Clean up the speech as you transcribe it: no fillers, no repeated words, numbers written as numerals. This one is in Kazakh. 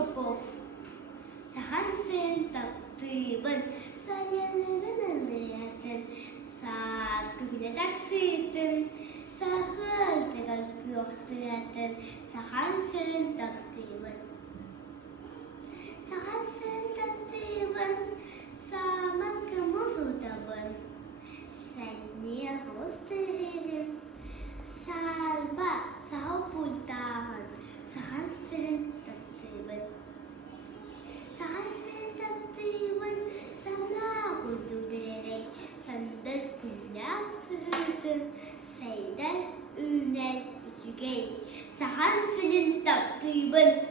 Попов. Сахан сен таптыбын, саняныңын саз күгіне таксытын, сахыл тегал күйоқтыратын, сахан сен таптыбын. Сахан сен таптыбын, саман кымызу табын, сәнне қылыстырын, салба сау пультағын, сахан сен таптыбын. Сахан сен таптыбын, сана күрдүлері, сандар күннәк сығырдың, сәйдән үнән үсігей. Сахан сен таптыбын.